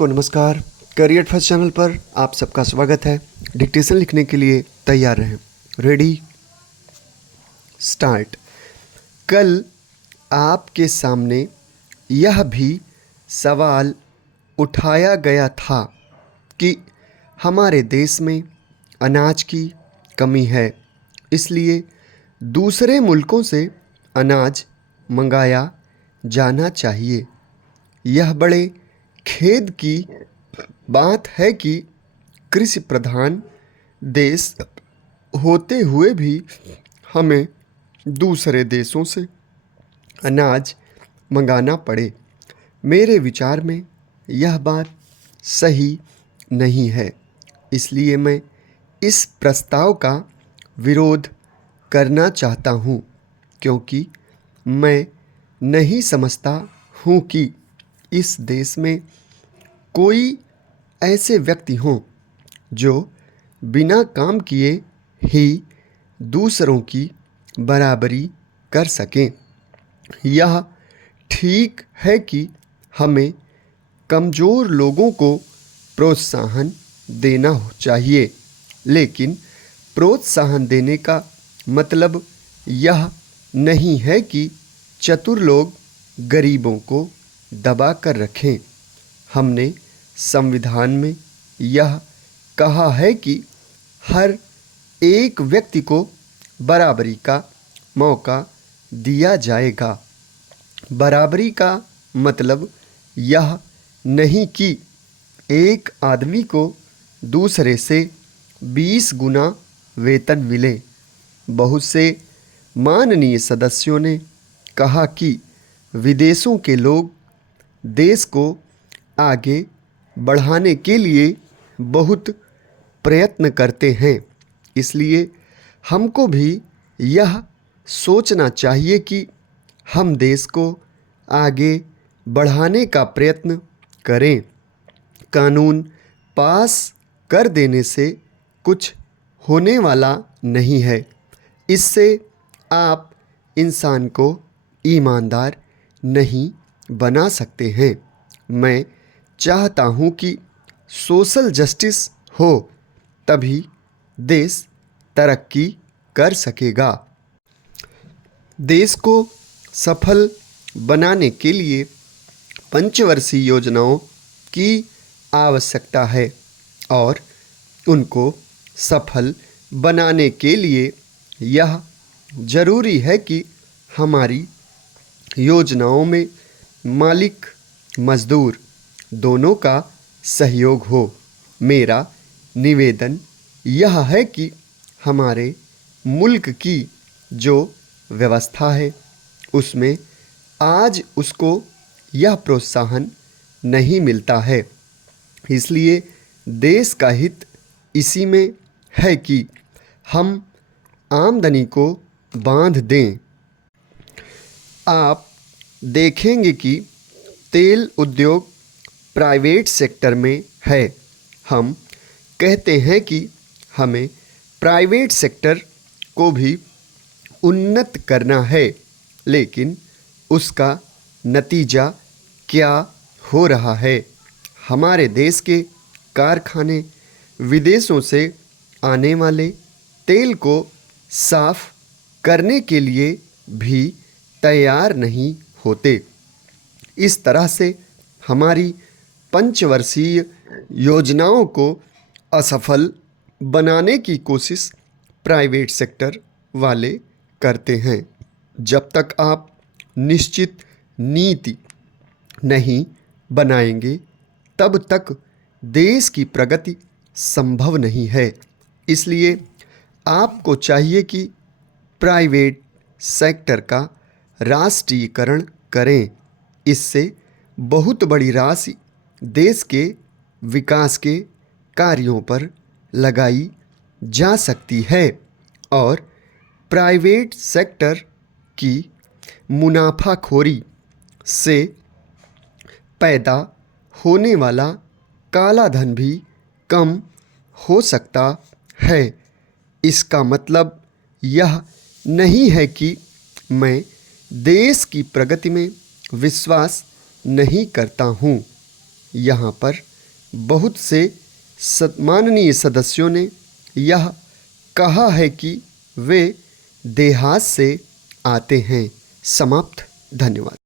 नमस्कार। Career first channel पर आप सबका स्वागत है। डिक्टेशन लिखने के लिए तैयार रहें। Ready start. कल आपके सामने यह भी सवाल उठाया गया था कि हमारे देश में अनाज की कमी है, इसलिए दूसरे मुल्कों से अनाज मंगाया जाना चाहिए। यह बड़े खेद की बात है कि कृषि प्रधान देश होते हुए भी हमें दूसरे देशों से अनाज मंगाना पड़े। मेरे विचार में यह बात सही नहीं है, इसलिए मैं इस प्रस्ताव का विरोध करना चाहता हूँ, क्योंकि मैं नहीं समझता हूँ कि इस देश में कोई ऐसे व्यक्ति हों जो बिना काम किए ही दूसरों की बराबरी कर सकें। यह ठीक है कि हमें कमज़ोर लोगों को प्रोत्साहन देना चाहिए, लेकिन प्रोत्साहन देने का मतलब यह नहीं है कि चतुर लोग गरीबों को दबा कर रखें। हमने संविधान में यह कहा है कि हर एक व्यक्ति को बराबरी का मौका दिया जाएगा। बराबरी का मतलब यह नहीं कि एक आदमी को दूसरे से 20 गुना वेतन मिले। बहुत से माननीय सदस्यों ने कहा कि विदेशों के लोग देश को आगे बढ़ाने के लिए बहुत प्रयत्न करते हैं, इसलिए हमको भी यह सोचना चाहिए कि हम देश को आगे बढ़ाने का प्रयत्न करें। कानून पास कर देने से कुछ होने वाला नहीं है। इससे आप इंसान को ईमानदार नहीं बना सकते हैं। मैं चाहता हूँ कि सोशल जस्टिस हो, तभी देश तरक्की कर सकेगा। देश को सफल बनाने के लिए पंचवर्षीय योजनाओं की आवश्यकता है और उनको सफल बनाने के लिए यह ज़रूरी है कि हमारी योजनाओं में मालिक मजदूर दोनों का सहयोग हो। मेरा निवेदन यह है कि हमारे मुल्क की जो व्यवस्था है उसमें आज उसको यह प्रोत्साहन नहीं मिलता है, इसलिए देश का हित इसी में है कि हम आमदनी को बांध दें। आप देखेंगे कि तेल उद्योग प्राइवेट सेक्टर में है। हम कहते हैं कि हमें प्राइवेट सेक्टर को भी उन्नत करना है, लेकिन उसका नतीजा क्या हो रहा है? हमारे देश के कारखाने विदेशों से आने वाले तेल को साफ करने के लिए भी तैयार नहीं होते। इस तरह से हमारी पंचवर्षीय योजनाओं को असफल बनाने की कोशिश प्राइवेट सेक्टर वाले करते हैं। जब तक आप निश्चित नीति नहीं बनाएंगे, तब तक देश की प्रगति संभव नहीं है। इसलिए आपको चाहिए कि प्राइवेट सेक्टर का राष्ट्रीयकरण करें। इससे बहुत बड़ी राशि देश के विकास के कार्यों पर लगाई जा सकती है और प्राइवेट सेक्टर की मुनाफाखोरी से पैदा होने वाला काला धन भी कम हो सकता है। इसका मतलब यह नहीं है कि मैं देश की प्रगति में विश्वास नहीं करता हूँ। यहाँ पर बहुत से सम्माननीय सदस्यों ने यह कहा है कि वे देहात से आते हैं। समाप्त। धन्यवाद।